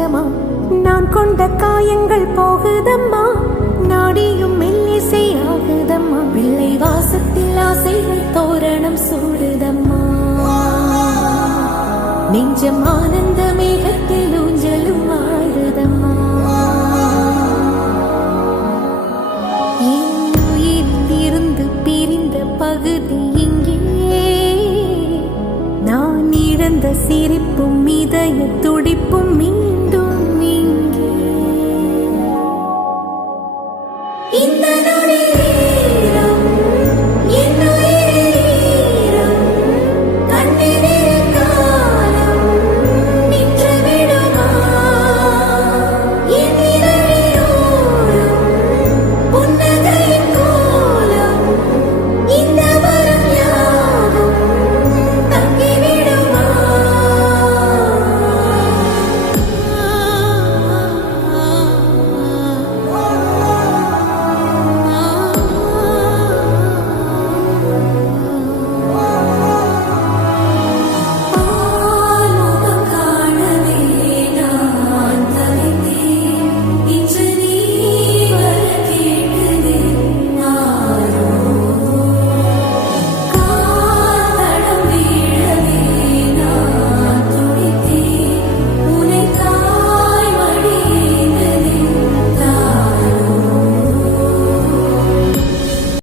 கொஞ்சமா நான் கொண்ட காயங்கள் போகுதம்மா, நாடியும் மெல்லிசை ஆகுதம்மா, பிள்ளை வாசத்தில் ஆசைகள் தோரணம் சூடுதம்மா, நெஞ்சம் ஆனந்த மேகத்தில் ஊஞ்சலும் ஆடுதம்மா. என் உயிரிலிருந்து பிரிந்த பகுதி இங்கே, நான் இழந்த சிரிப்பும் இதயத்து